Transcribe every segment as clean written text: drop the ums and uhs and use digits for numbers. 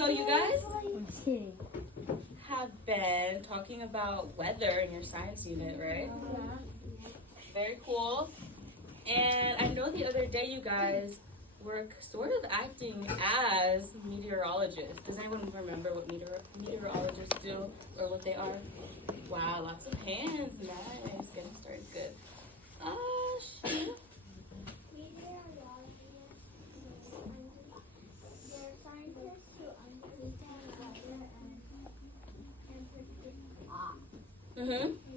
So you guys have been talking about weather in your science unit, right? Very cool. And I know the other day you guys were sort of acting as meteorologists. Does anyone remember what meteorologists do or what they are? Wow, lots of hands. Nice. Getting started good. Sheila? They're scientists who understand weather and predict.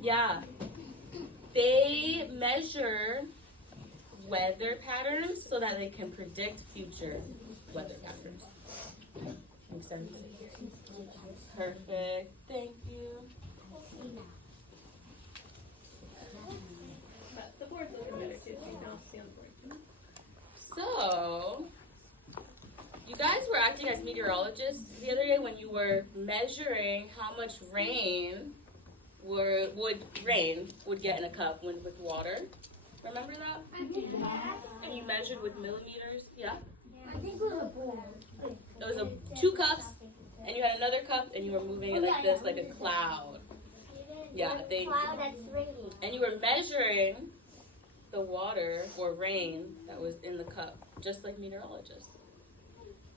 Yeah. They measure weather patterns so that they can predict future weather patterns. Makes sense? Perfect. Thank you. The board's looking better too, so you can all see on the board. So, you guys were acting as meteorologists the other day when you were measuring how much rain would get in a cup with water. Remember that? And you measured with millimeters, yeah? I think it was a bowl. It was 2 cups, and you had another cup, and you were moving it like this, like a cloud. Yeah, thank you. Cloud that's raining. And you were measuring the water or rain that was in the cup, just like meteorologists.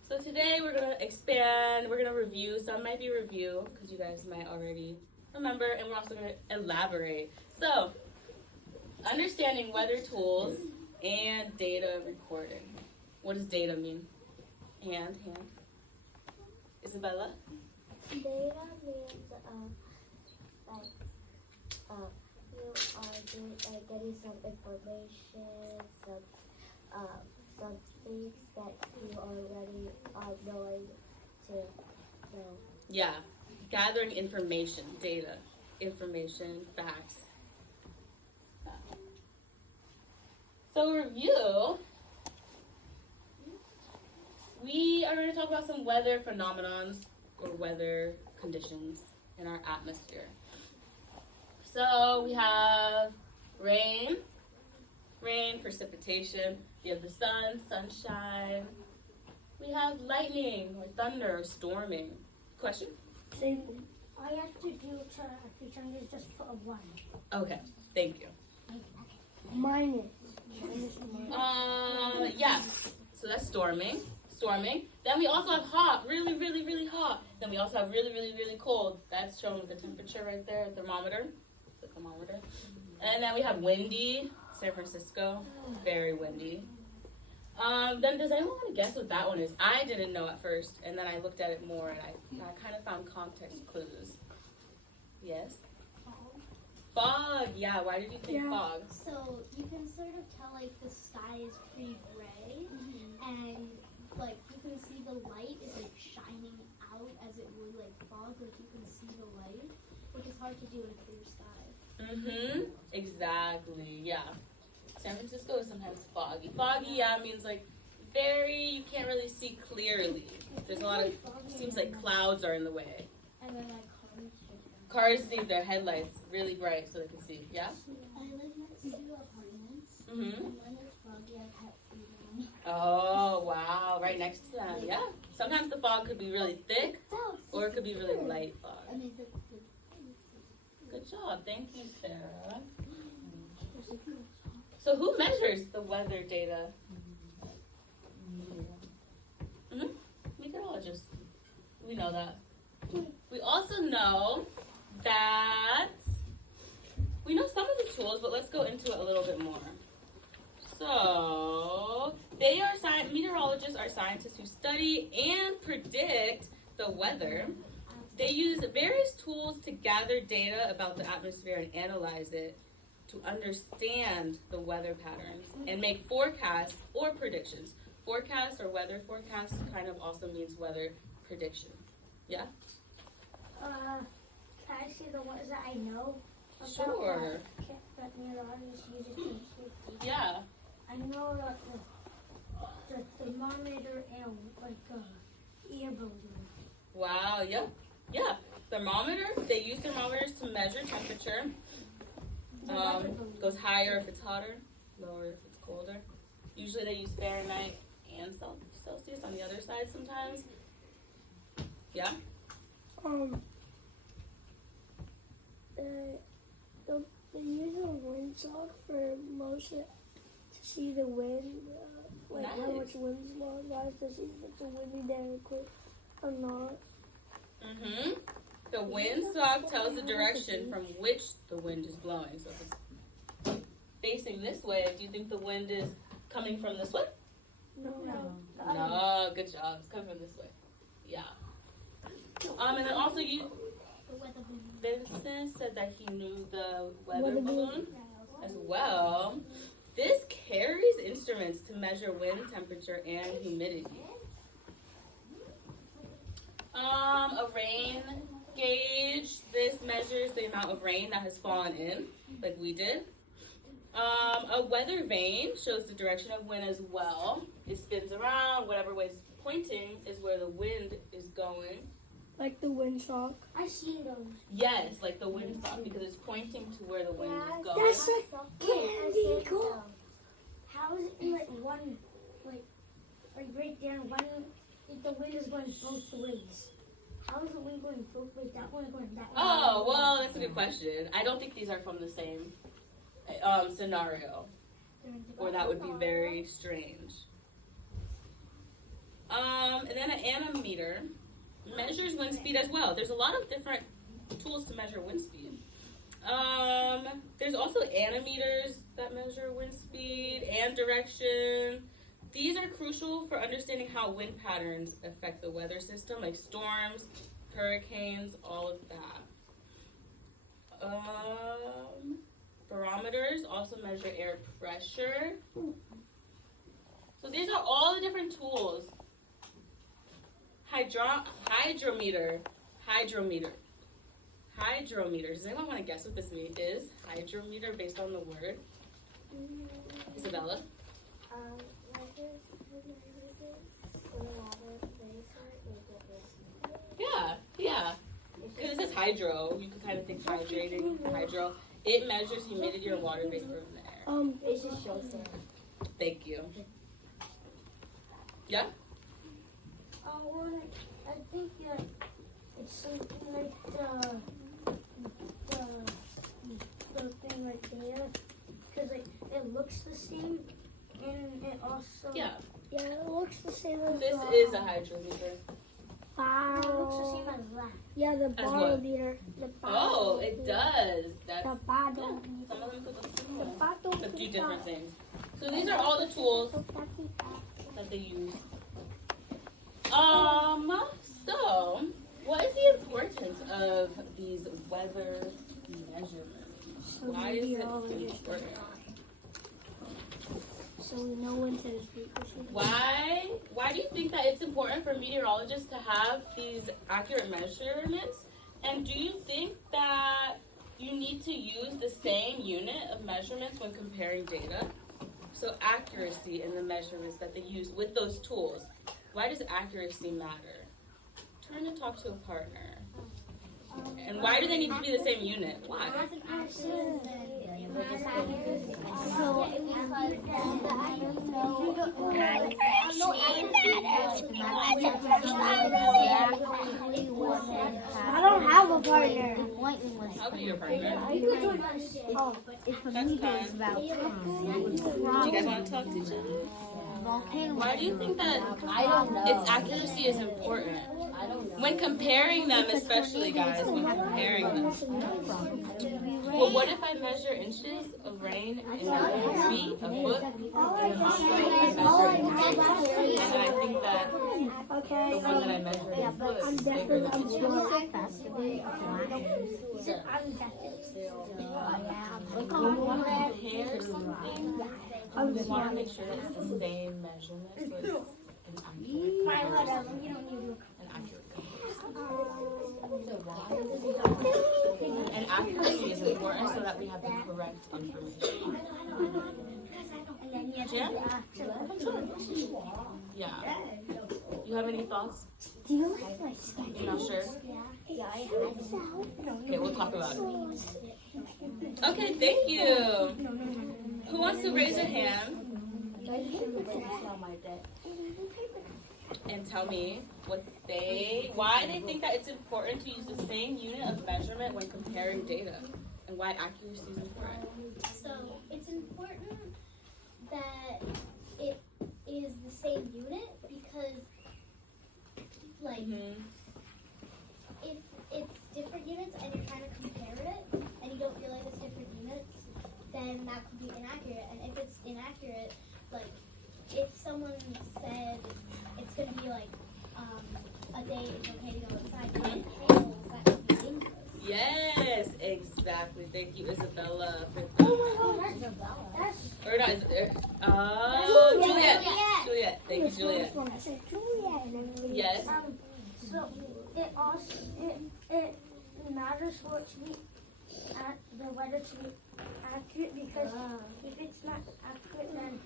So today we're going to expand, we're going to review, some might be review, because you guys might already remember, and we're also going to elaborate. So, understanding weather tools and data recording. What does data mean? Hand. Isabella? Data means you are getting some information, some things that you already are knowing to know. Yeah, gathering information, data, information, facts. So review, we are going to talk about some weather phenomenons or weather conditions in our atmosphere. So we have rain, precipitation. We have the sun, sunshine. We have lightning or thunder or storming. Question? Same. I have to do feature is just for one. Okay, thank you. Mine is. Yeah. So that's storming. Then we also have hot, really, really, really hot. Then we also have really, really, really cold. That's shown with the temperature right there, thermometer. The thermometer. And then we have windy, San Francisco, very windy. Then does anyone want to guess what that one is? I didn't know at first, and then I looked at it more, and I kind of found context clues. Yes? Fog, yeah. Why did you think fog? So you can sort of tell like the sky is pretty gray, and like you can see the light is like shining out as it would like fog. Like you can see the light, which is hard to do in a clear sky. Exactly. Yeah. San Francisco is sometimes foggy. Foggy, yeah, means like you can't really see clearly. There's a lot of, seems like clouds are in the way. And then like Cars need their headlights really bright so they can see. Yeah? I live next to apartments. And when it's foggy, I can't see them. Oh, wow. Right next to them. Yeah. Sometimes the fog could be really thick or it could be really light fog. Good job. Thank you, Sarah. So who measures the weather data? Meteorologists. We know that. We also know that we know some of the tools, but let's go into it a little bit more. So meteorologists are scientists who study and predict the weather. They use various tools to gather data about the atmosphere and analyze it to understand the weather patterns and make forecasts or predictions. Forecast or weather forecast kind of also means weather prediction. Yeah? Can I see the ones that I know? Sure. That meteorologists use it to see. Yeah. I know that the thermometer and like ear builder. Wow, yeah. Thermometer, they use thermometers to measure temperature. Goes higher if it's hotter, lower if it's colder. Usually they use Fahrenheit and Celsius on the other side sometimes. They use a windsock for motion to see the wind, like how Nice. much wind's blowing, guys, to see if it's a windy day or not. Mm-hmm. The windsock tells the direction from which the wind is blowing. So if it's facing this way, do you think the wind is coming from this way? No. No, good job. It's coming from this way. Yeah. And then also The weather balloon. Vincent said that he knew the weather Weather balloon as well. This carries instruments to measure wind temperature and humidity. A rain gauge. This measures the amount of rain that has fallen in, like we did. A weather vane shows the direction of wind as well. It spins around. Whatever way it's pointing is where the wind is going. Like the windsock. I've seen those. Yes, like the windsock, because it's pointing to where the wind is going. That's like candy corn. How is it in like one, like right there, one, if the wind is going both ways? How is the wind going both ways? That one going that way. Oh, well, that's a good question. I don't think these are from the same scenario, or that would be very strange. And then an anemometer measures wind speed as well. There's a lot of different tools to measure wind speed. There's also anemometers that measure wind speed and direction. These are crucial for understanding how wind patterns affect the weather system, like storms, hurricanes, all of that. Barometers also measure air pressure. So these are all the different tools. Hydrometer. Does anyone want to guess what this is? Hydrometer, based on the word. Isabella? Yeah. Because it says hydro, you can kind of think hydrating, hydro. It measures humidity or water vapor in the air. It just shows that. Thank you. Yeah? Well, I think it's something like the thing right there, because it looks the same, and it also Yeah. Yeah, it looks the same as This is a hydrometer. it looks the same as that. Yeah, the As what? barometer. The Oh, it does. That's The yeah. barometer. Some of them could look The similar, but do different barometer. things. So these are all the tools that they use. So what is the importance of these weather measurements? Why is it important? So we know when to speak. Why do you think that it's important for meteorologists to have these accurate measurements? And do you think that you need to use the same unit of measurements when comparing data? So accuracy in the measurements that they use with those tools. Why does accuracy matter? Turn to talk to a partner. And why do they need to be the same unit? Why? I don't have a partner. I'll be your partner. It's for That's me, fine. it's about Do you guys want to talk to each other? Why do you think that its accuracy is important? When comparing them, especially guys, when comparing them. But what if I measure inches of rain in feet, a foot? And I measure inches. And I think that Okay. the one that I measure in foot I'm is bigger than definitely. when we want to compare something, we want to make sure it's the same measurement, so it's an accurate comparison. And accuracy is important so that we have the correct information. Jen? Yeah. You have any thoughts? Do you like my sky? You're not sure? Yeah, I have so. Okay, we'll talk about it. Okay, thank you. Who wants to raise a hand? and tell me why they think that it's important to use the same unit of measurement when comparing data, and why accuracy is important. So it's important that it is the same unit because, like, if it's different units and you're trying to compare it and you don't realize it's different units, then that could be inaccurate. And if it's inaccurate, like, if someone said it's going to be like a day it's okay to go outside and it hails, that could be dangerous. Yes, exactly. Thank you, Isabella, for that. Oh my God, that's Or not, Juliet. Juliet. Thank you, Juliet. I said Juliet. And then Yes. So it also it matters for it to be the weather to be accurate, because if it's not accurate, then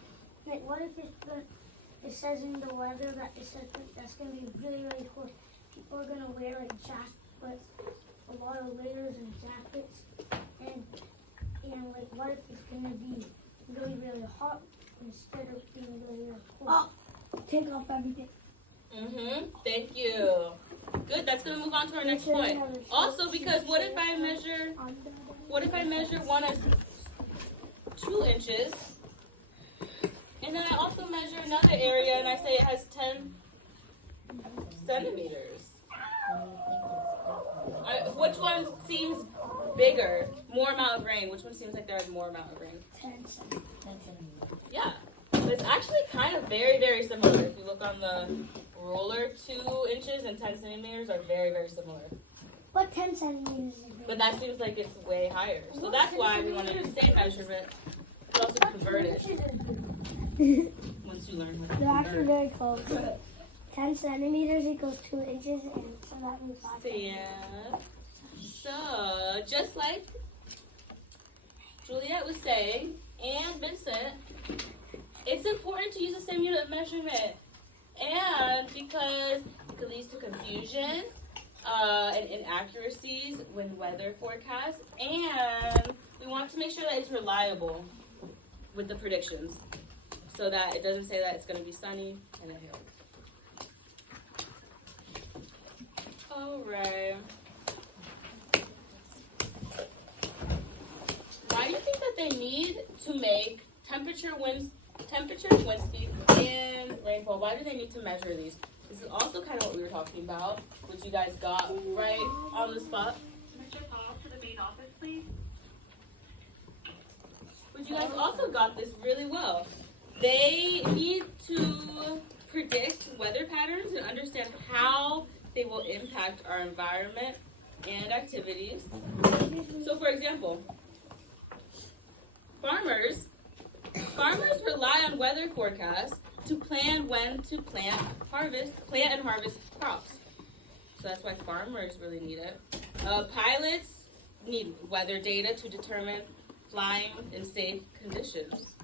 like what if it says in the weather that it says that's gonna be really really cold. People are gonna wear like jackets, a lot of layers and jackets, and like what if it's gonna be really really hot instead of being really really cold? Take off everything. Thank you. Good. That's gonna move on to our next point. Also, because what if I measure one as 2 inches, and then I also measure another area and I say it has 10 centimeters? Which one seems bigger? More amount of rain. Which one seems like there has more amount of rain? 10 centimeters. Yeah. But it's actually kind of very, very similar. If you look on the ruler, 2 inches and 10 centimeters are very, very similar. But 10 centimeters is big. But that seems like it's way higher. So that's why we want to use the same measurement, but also convert it once you learn how to They're actually convert. very close. 10 centimeters equals 2 inches, and so that means 5 centimeters. Yeah. So, just like Juliet was saying, and Vincent, it's important to use the same unit of measurement. And because it leads to confusion and inaccuracies when weather forecasts, and we want to make sure that it's reliable with the predictions, so that it doesn't say that it's going to be sunny and it hails. All right. Why do you think that they need to make temperature, wind speed, and rainfall? Why do they need to measure these? This is also kind of what we were talking about, which you guys got right on the spot. Mr. Paul, to the main office, please. But you guys also got this really well. They need to predict weather patterns and understand how they will impact our environment and activities. So, for example, farmers rely on weather forecasts to plan when to plant and harvest crops. So that's why farmers really need it. Pilots need weather data to determine flying in safe conditions,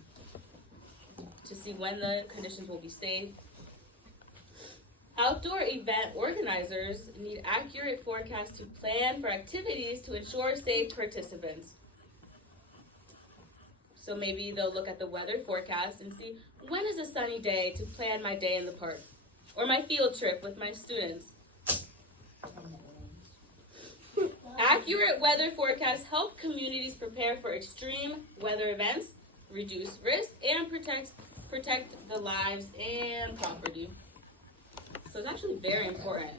to see when the conditions will be safe. Outdoor event organizers need accurate forecasts to plan for activities to ensure safe participants. So maybe they'll look at the weather forecast and see, when is a sunny day to plan my day in the park or my field trip with my students? Accurate weather forecasts help communities prepare for extreme weather events, reduce risk, and protect the lives and property. So it's actually very important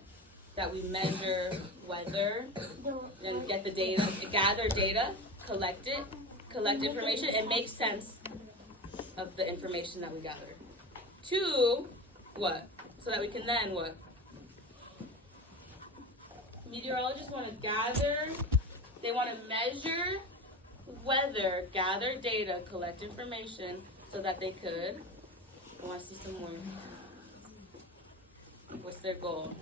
that we measure weather and get the data, gather data, collect information, and make sense of the information that we gather. 2, what? So that we can then what? Meteorologists want to gather, they want to measure weather, gather data, collect information so that they could, I want to see some more. What's their goal?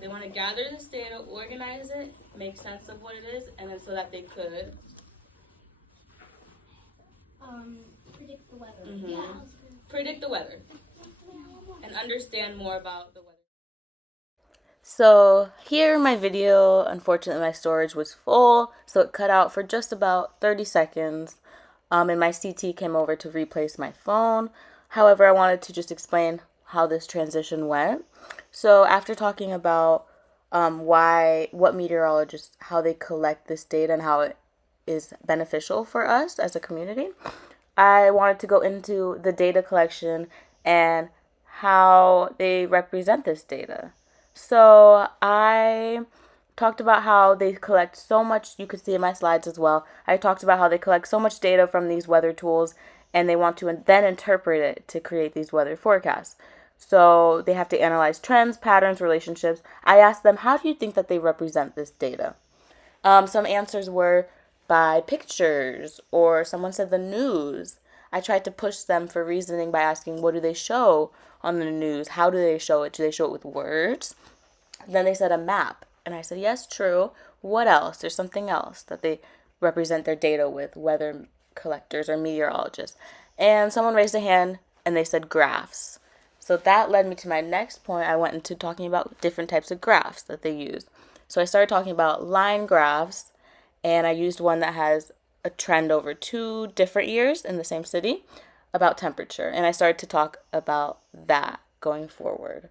They want to gather this data, organize it, make sense of what it is, and then so that they could Predict the weather. Mhm. Predict the weather and understand more about the weather. So here my video, unfortunately my storage was full, so it cut out for just about 30 seconds. And my CT came over to replace my phone. However, I wanted to just explain how this transition went. So after talking about what meteorologists, how they collect this data and how it is beneficial for us as a community, I wanted to go into the data collection and how they represent this data. So I talked about how they collect so much, you could see in my slides as well, I talked about how they collect so much data from these weather tools and they want to then interpret it to create these weather forecasts. So they have to analyze trends, patterns, relationships. I asked them, how do you think that they represent this data? Some answers were by pictures, or someone said the news. I tried to push them for reasoning by asking, what do they show on the news? How do they show it? Do they show it with words? Then they said a map. And I said, yes, true. What else? There's something else that they represent their data with, weather collectors or meteorologists. And someone raised a hand and they said graphs. So that led me to my next point. I went into talking about different types of graphs that they use. So I started talking about line graphs, and I used one that has a trend over 2 different years in the same city about temperature. And I started to talk about that going forward.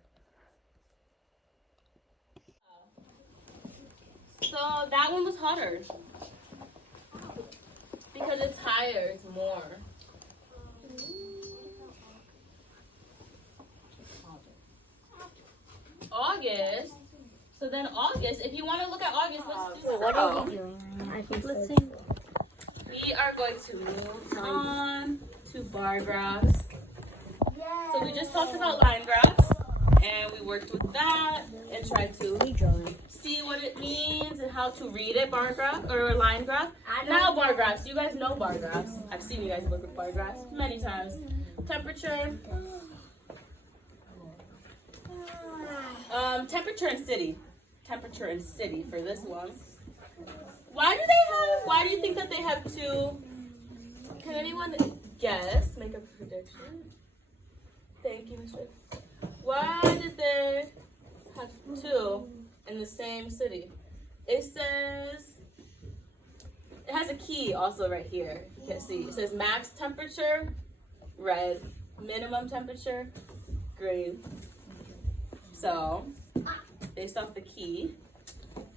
So that one was hotter. Because it's higher, it's more. August. So then August, if you want to look at August, let's do What so. are you doing? I think so. We are going to move on to bar graphs. So we just talked about line graphs, and we worked with that and tried to see what it means and how to read it, bar graph or a line graph. Now bar graphs, you guys know bar graphs. I've seen you guys work with bar graphs many times. Temperature. Temperature and city. Temperature and city for this one. Why do you think that they have 2? Can anyone guess? Make a prediction. Thank you, Mr. Why did they have 2 in the same city? It says, it has a key also right here. You can see. It says max temperature, red. Minimum temperature, green. So, based off the key,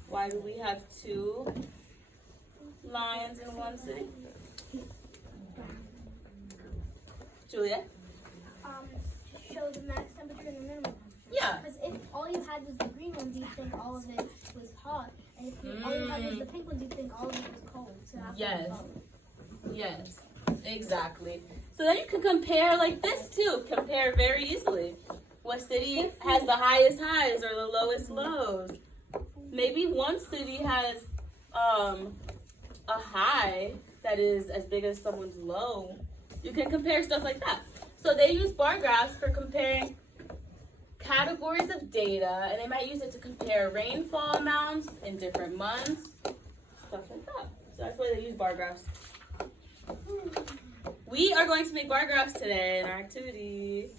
why do we have 2 lines in one city? Julia? To show the max temperature and the minimum temperature. Yeah. Because if all you had was the green one, do you think all of it was hot? And if all you had was the pink one, do you think all of it was cold? So that's Yes. what Yes, exactly. So then you can compare like this too. Compare very easily. What city has the highest highs or the lowest lows? Maybe one city has a high that is as big as someone's low. You can compare stuff like that. So they use bar graphs for comparing categories of data, and they might use it to compare rainfall amounts in different months, stuff like that. So that's why they use bar graphs. We are going to make bar graphs today in our activity.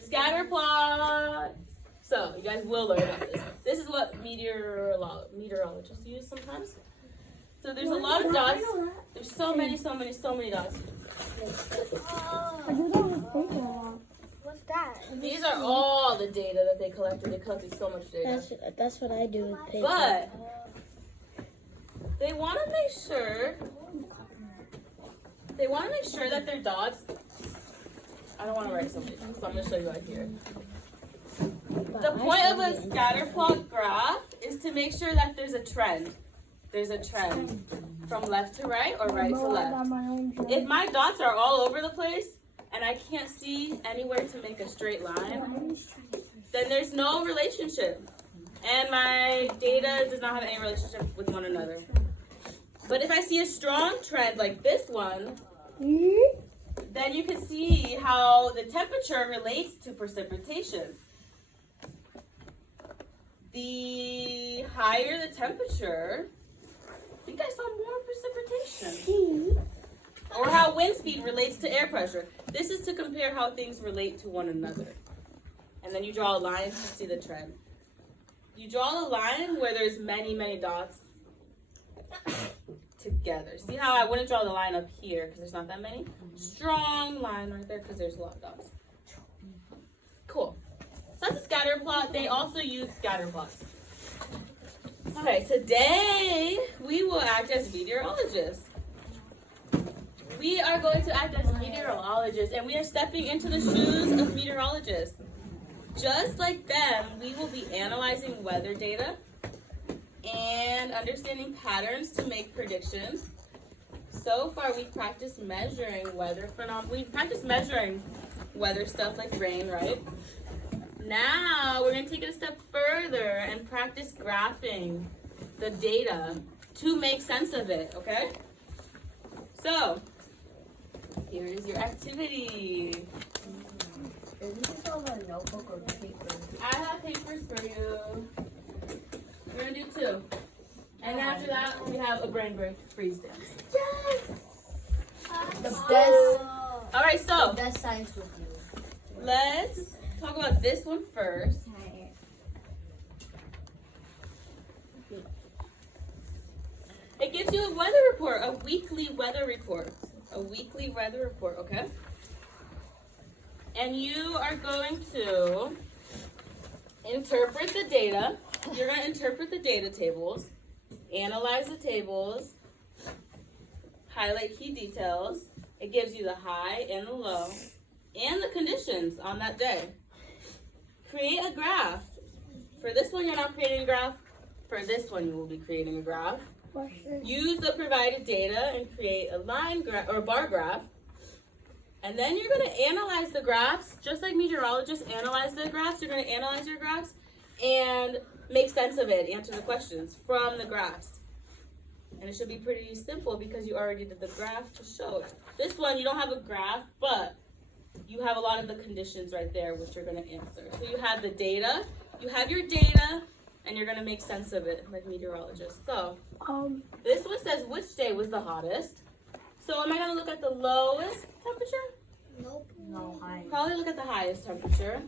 Scatter plot. So you guys will learn about this. This is what meteorologists use sometimes. So there's a lot of dots. There's so many dots. What's that? These are all the data that they collected. They collected so much data. That's what I do with paper. But they want to make sure that their dots. I don't want to write so many, so I'm going to show you right here. The point of a scatter plot graph is to make sure that there's a trend. There's a trend from left to right or right to left. If my dots are all over the place and I can't see anywhere to make a straight line, then there's no relationship. And my data does not have any relationship with one another. But if I see a strong trend like this one, then you can see how the temperature relates to precipitation. The higher the temperature, I think I saw more precipitation. Or how wind speed relates to air pressure. This is to compare how things relate to one another. And then you draw a line to see the trend. You draw a line where there's many dots together. See how I wouldn't draw the line up here because there's not that many? Strong line right there because there's a lot of dots. Cool. So that's a scatter plot. They also use scatter plots. Okay, today we will act as meteorologists. We are going to act as meteorologists, and we are stepping into the shoes of meteorologists. Just like them, we will be analyzing weather data and understanding patterns to make predictions. So far, we've practiced measuring weather phenomena. We've practiced measuring weather stuff like rain, right? Now, we're going to take it a step further and practice graphing the data to make sense of it, okay? So, here is your activity. Is this all a notebook or paper? I have papers for you. We're going to do 2. And after that, we have a brain break freeze dance. The best, All right, so the best science with you. let's talk about this one first. It gives you a weather report, a weekly weather report. A weekly weather report, okay? And you are going to interpret the data. You're going to interpret the data tables, analyze the tables, highlight key details. It gives you the high and the low and the conditions on that day. Create a graph. For this one, you're not creating a graph. For this one, you will be creating a graph. Use the provided data and create a line graph or bar graph. And then you're going to analyze the graphs, just like meteorologists analyze the graphs. You're going to analyze your graphs and make sense of it, answer the questions from the graphs. And it should be pretty simple because you already did the graph to show it. This one, you don't have a graph, but you have a lot of the conditions right there, which you're going to answer. So you have the data, you have your data, and you're going to make sense of it like meteorologists. So this one says which day was the hottest. So am I going to look at the lowest temperature? Nope. No, high. Probably look at the highest temperature.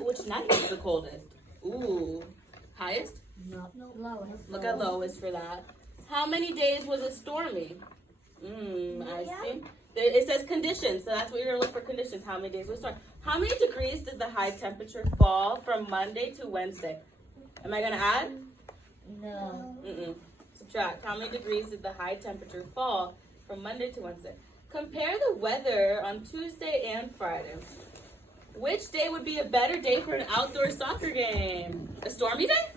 Which night was the coldest? Ooh, highest? No. Lowest. Look at lowest for that. How many days was it stormy? I see. It says conditions, so that's what you're gonna look for, conditions. How many days was it stormy? How many degrees did the high temperature fall from Monday to Wednesday? Am I gonna add? No. Subtract. How many degrees did the high temperature fall from Monday to Wednesday? Compare the weather on Tuesday and Friday. Which day would be a better day for an outdoor soccer game? A stormy day?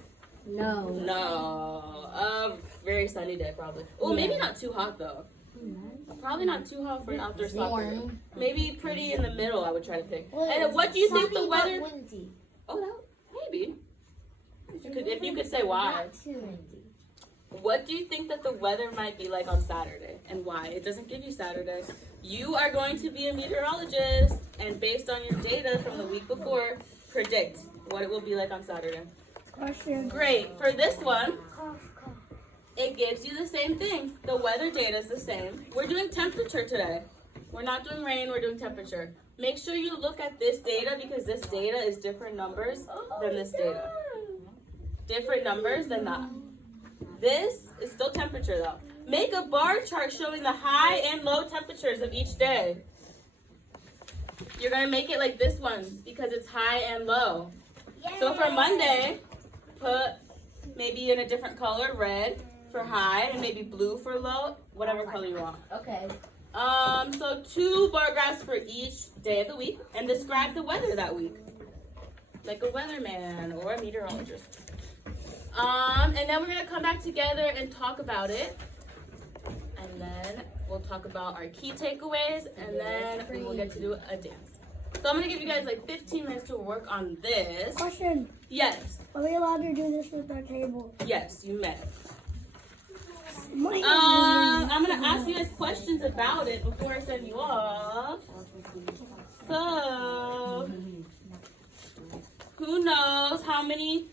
No. No. A very sunny day, probably. Oh, maybe not too hot, though. Probably not too hot for an outdoor soccer game. Maybe pretty in the middle, I would try to pick. And what do you think the weather... Windy. Oh, maybe. If you could say why. Not too windy. What do you think that the weather might be like on Saturday and why? It doesn't give you Saturday. You are going to be a meteorologist and based on your data from the week before, predict what it will be like on Saturday. Question. Great. For this one, it gives you the same thing. The weather data is the same. We're doing temperature today. We're not doing rain, we're doing temperature. Make sure you look at this data because this data is different numbers than this data. Different numbers than that. This is still temperature though. Make a bar chart showing the high and low temperatures of each day. You're going to make it like this one because it's high and low. So for Monday, put maybe in a different color, red for high and maybe blue for low, whatever color you want. Okay. So 2 bar graphs for each day of the week and describe the weather that week. Like a weatherman or a meteorologist. And then we're gonna come back together and talk about it. And then we'll talk about our key takeaways and then we will get to do a dance. So I'm gonna give you guys like 15 minutes to work on this. Question. Yes, Are we allowed to do this with our table? yes, you may. Money. I'm gonna ask you guys questions about it before I send you off. So, who knows how many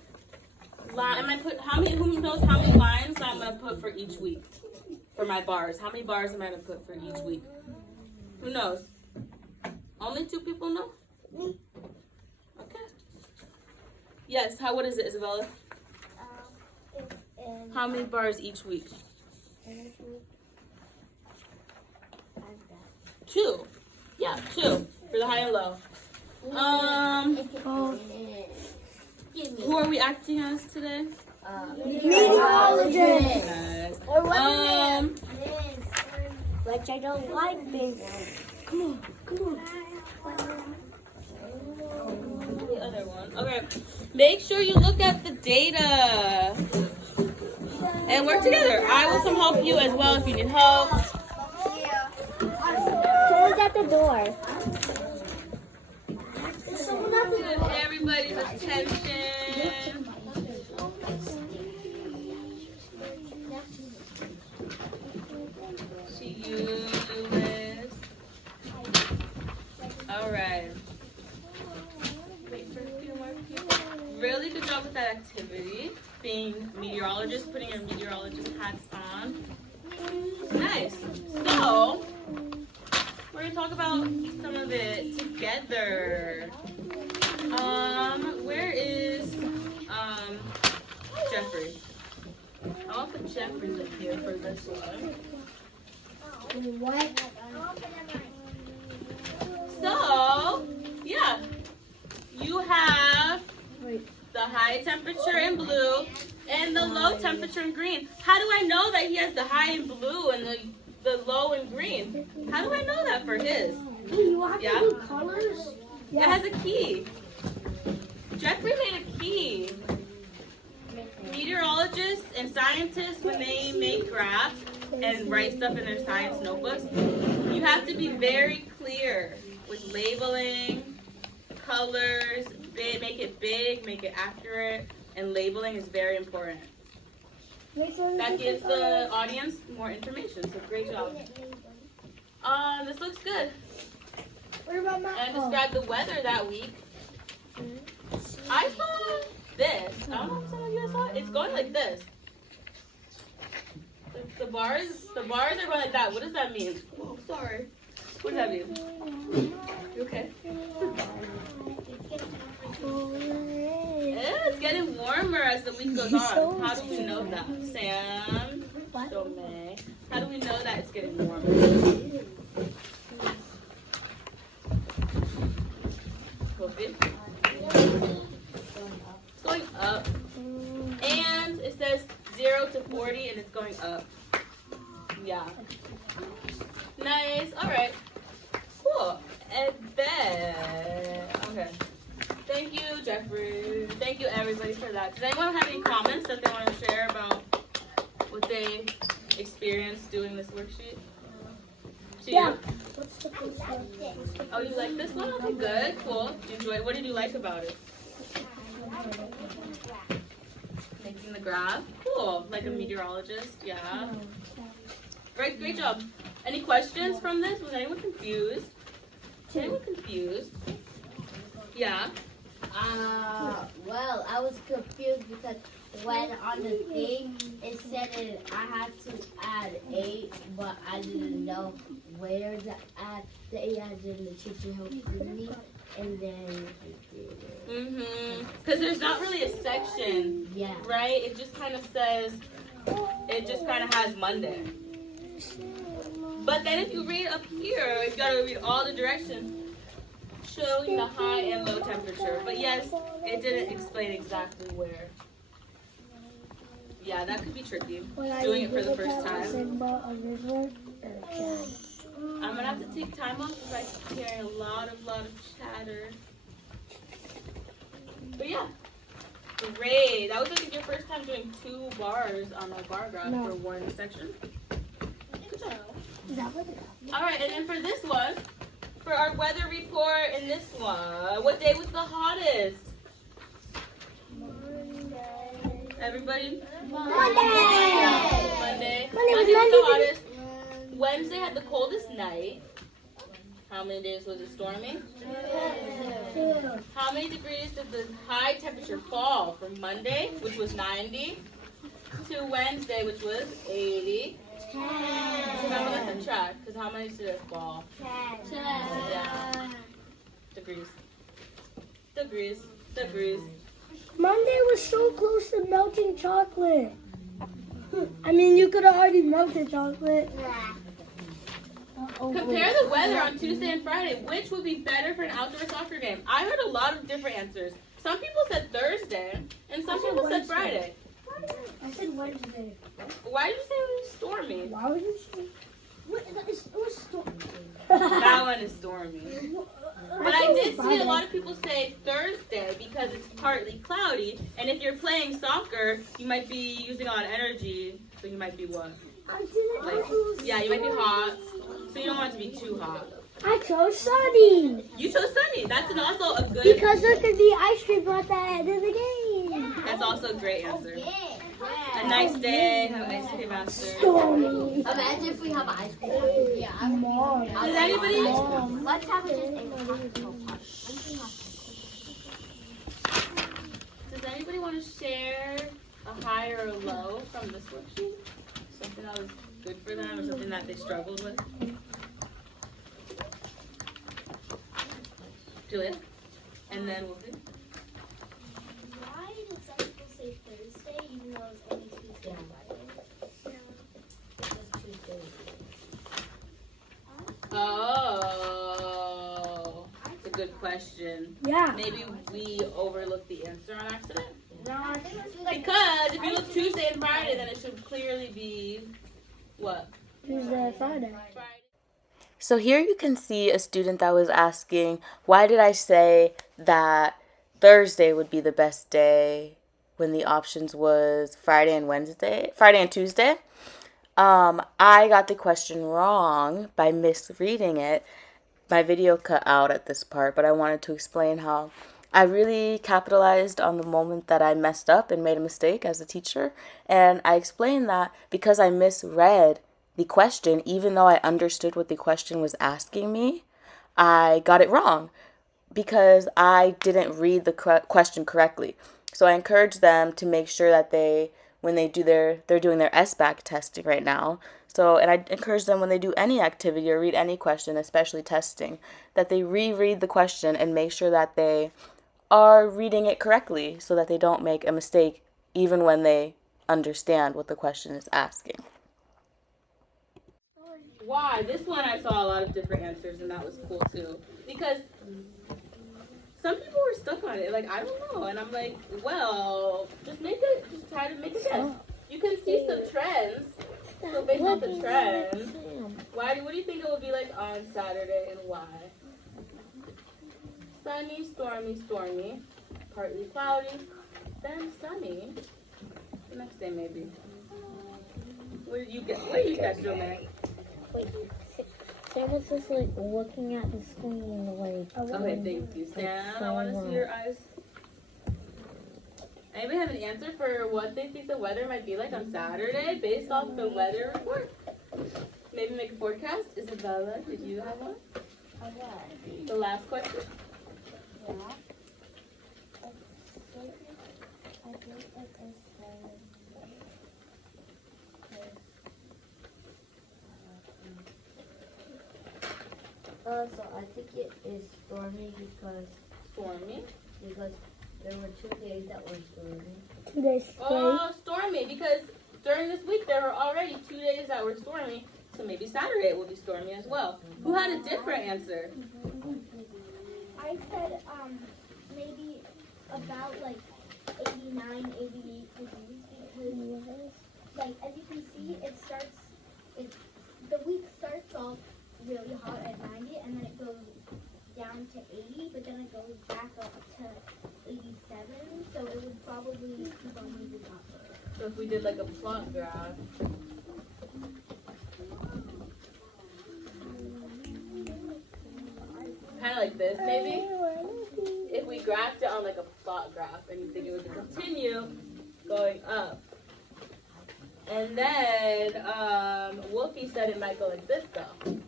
who knows how many lines I'm gonna put for each week for my bars? How many bars am I gonna put for each week? Who knows? Only 2 people know? Okay. Yes, what is it, Isabella? How many bars each week? 2. Yeah, 2 for the high and low. Who are we acting as today? Meteorologist. Guys. Which I don't like being. Come on. The other one. Okay. Make sure you look at the data and work together. I will come help you as well if you need help. Someone's at the door. Everybody's attention. Lewis. All right. Wait for a few more people. Really good job with that activity. Being meteorologists, putting your meteorologist hats on. Nice. So, we're going to talk about some of it together. Where is Jeffrey? I'll put Jeffrey up here for this one. What? So, yeah, you have the high temperature in blue and the low temperature in green. How do I know that he has the high in blue and the low in green? How do I know that for his? You have Yeah. to do colors? It has a key. Jeffrey made a key. Meteorologists and scientists, when they make graphs and write stuff in their science notebooks, you have to be very clear with labeling, colors, make it big, make it accurate, and labeling is very important. That gives the audience more information, so great job. This looks good. What about my And describe the weather that week. I saw this. I don't know if some of you guys saw it. It's going like this. The bars are going like that. What does that mean? Oh, sorry. What does that mean? You okay? It's getting warmer as the week goes on. How do we know that? Sam, Domay. How do we know that it's getting warmer? It's going up. And it says 0 to 40 and it's going up. Yeah. Nice. Alright. Cool. And then, okay. Thank you, Jeffrey. Thank you, everybody, for that. Does anyone have any comments that they want to share about what they experienced doing this worksheet? Yeah. Oh, you like this one? Okay, good. Cool. Did you enjoy it? What did you like about it? Making the graph. Cool. Like a meteorologist. Yeah. Great job. Any questions from this? Was anyone confused? Yeah. Well, I was confused because when on the thing it said I had to add 8, but I didn't know where to add the 8 as in the teacher helped me, and then I did it. Because there's not really a section, Yeah. right? It just kind of says, it just kind of has Monday. But then if you read up here, you gotta read all the directions showing the high and low temperature. But yes, it didn't explain exactly where. Yeah, that could be tricky. Doing it for the first time. I'm gonna have to take time off because I keep hearing a lot of chatter. But yeah, great. That was I think your first time doing 2 bars on a bar graph for one section. Good job. All right, and then for this one, for our weather report in this one, what day was the hottest? Everybody? Monday was the hottest. Wednesday had the coldest night. How many days was it storming? 2. How many degrees did the high temperature fall from Monday, which was 90, to Wednesday, which was 80? 10. Remember to subtract, because how many did it fall? 10. Yeah. Degrees. Monday was so close to melting chocolate. I mean, you could have already melted chocolate. Compare the weather on Tuesday and Friday. Which would be better for an outdoor soccer game? I heard a lot of different answers. Some people said Thursday, and some people said Friday. I said Wednesday. Why did you say it was stormy? Why would you say? It was stormy. That one is stormy. But I did see a lot of people say Thursday because it's partly cloudy, and if you're playing soccer, you might be using a lot of energy, so you might be what? I didn't know it was Yeah, you might be hot, so you don't want it to be too hot. I chose sunny. You chose sunny. That's also a good. Because there could be ice cream at the end of the game. That's also a great answer. A nice day. Have ice cream after. Stormy. Imagine if we have ice cream. Yeah. Mom. Does anybody? Let's have it Does anybody want to share a high or a low from this worksheet? Something that was good for them or something that they struggled with? Julia? And then we'll do. Why did some people say Thursday even though it's only Tuesday and Friday? Oh, that's a good question. Yeah. Maybe we overlooked the answer on accident? No, I think it's Because if you look Tuesday and Friday, then it should clearly be what? Tuesday, Friday. Friday. So here you can see a student that was asking, why did I say that Thursday would be the best day when the options was Friday and Tuesday? I got the question wrong by misreading it. My video cut out at this part, but I wanted to explain how I really capitalized on the moment that I messed up and made a mistake as a teacher. And I explained that because I misread the question, even though I understood what the question was asking me, I got it wrong because I didn't read the question correctly. So I encourage them to make sure that when they do they're doing their SBAC testing right now. So, and I encourage them when they do any activity or read any question, especially testing, that they reread the question and make sure that they are reading it correctly so that they don't make a mistake even when they understand what the question is asking. Why? This one I saw a lot of different answers, and that was cool too. Because some people were stuck on it. Like, I don't know. And I'm like, well, just try to make a guess. You can see some trends. So based on the trends, what do you think it would be like on Saturday and why? Sunny, stormy, partly cloudy, then sunny. The next day maybe. What do you guess, Joe? Sam was just like looking at the screen like. Okay, thank you, Sam. I want to see your eyes. Anybody have an answer for what they think the weather might be like on Saturday based off the weather report? Maybe make a forecast? Isabella, did you have one? Okay. The last question? Yeah. I think it is so I think it is stormy because there were 2 days that were stormy. 2 days straight. Oh, stormy, because during this week there were already 2 days that were stormy, so maybe Saturday will be stormy as well. Who had a different answer? I said maybe about like 89, 88 degrees because like as you can see the week starts off really hot at 90 and then it goes down to 80 but then it goes back up to 87 so it would probably keep on moving up. So if we did like a plot graph. Kind of like this maybe? If we graphed it on like a plot graph and you think it would continue going up. And then Wolfie said it might go like this though.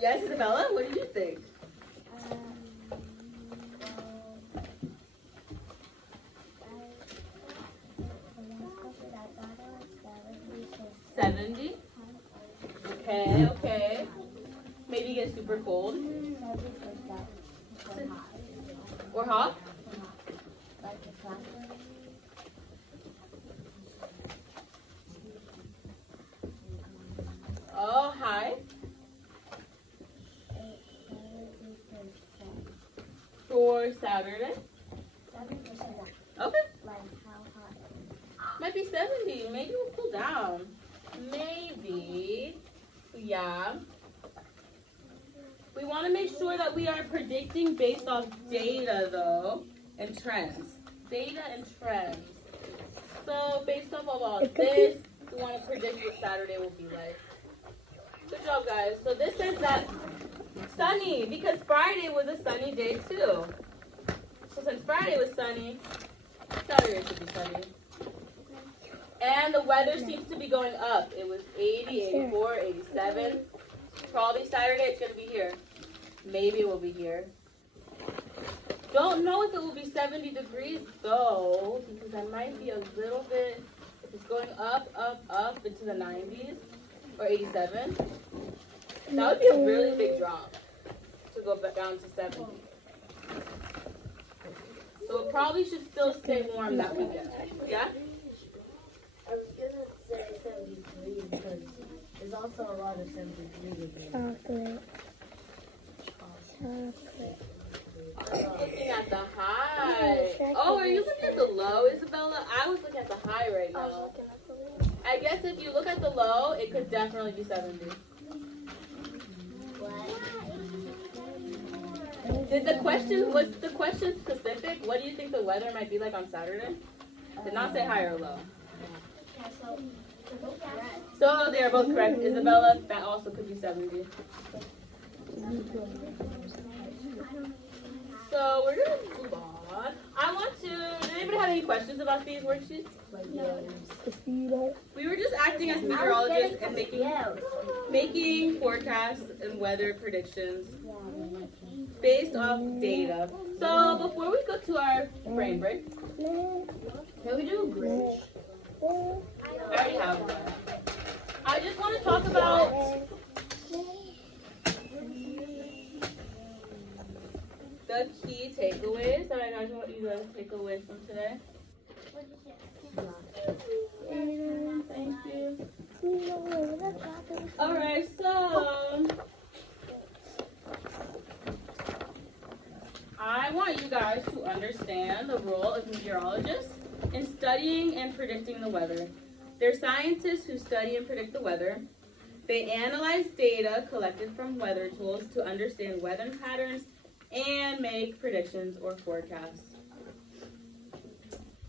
Yes, Isabella, what do you think? 70? Okay. Maybe get super cold. Or hot? Oh, hi. For Saturday. 7%. Okay. Like how hot? Might be 70. Maybe we'll cool down. Maybe. Yeah. We want to make sure that we are predicting based off data, though, and trends. Data and trends. So, based off of all this, we want to predict what Saturday will be like. Good job, guys. So, this says that sunny, because Friday was a sunny day, too. So, since Friday was sunny, Saturday should be sunny. And the weather seems to be going up. It was 80, 84, 87. Probably Saturday it's going to be here. Maybe it will be here. Don't know if it will be 70 degrees though, because I might be a little bit, if it's going up, up, up into the 90s or 87, that would be a really big drop to go back down to 70. So it probably should still stay warm that weekend. Yeah? I was gonna say 73 because there's also a lot of 73 again. Chocolate. I was looking at the high. Oh, are you looking at the low, Isabella? I was looking at the high right now. I guess if you look at the low, it could definitely be 70. Was the question specific? What do you think the weather might be like on Saturday? Did not say high or low. Yeah, so they're both correct. So they are both correct. Isabella, that also could be 70. So we're going to move on. Does anybody have any questions about these worksheets? We were just acting as meteorologists and making forecasts and weather predictions based off data. So before we go to our brain break, can we do a Grinch? I already have one. I just want to talk about the key takeaways that I guys want you guys to take away from today. Thank you. Alright, so I want you guys to understand the role of meteorologists in studying and predicting the weather. They're scientists who study and predict the weather. They analyze data collected from weather tools to understand weather patterns and make predictions or forecasts.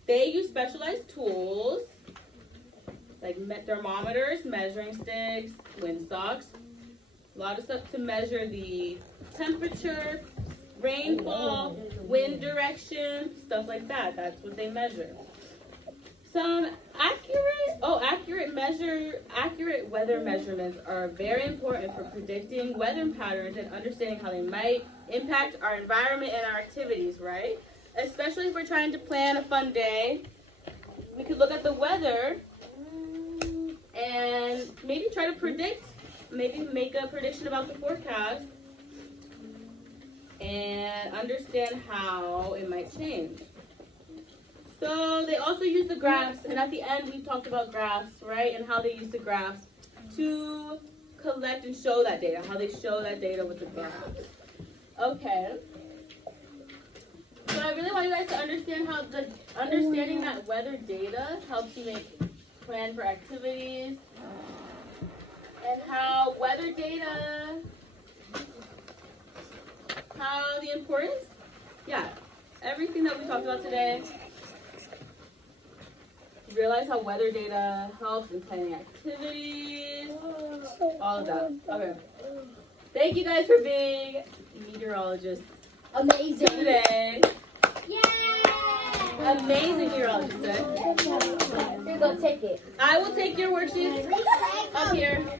They use specialized tools like thermometers, measuring sticks, windsocks, a lot of stuff to measure the temperature, rainfall, wind direction, stuff like that. That's what they measure. Some accurate weather measurements are very important for predicting weather patterns and understanding how they might impact our environment and our activities, right? Especially if we're trying to plan a fun day. We could look at the weather and maybe try to predict, maybe make a prediction about the forecast and understand how it might change. So they also use the graphs, and at the end we talked about graphs, right? And how they use the graphs to collect and show that data, how they show that data with the graphs. Okay. So I really want you guys to understand how understanding that weather data helps you plan for activities, and how weather data, how the importance, everything that we talked about today. Realize how weather data helps in planning activities, all of that. Okay. Thank you guys for being meteorologists. Amazing. Today. Yay! Amazing meteorologists today. Here, go take it. I will take your worksheets up here.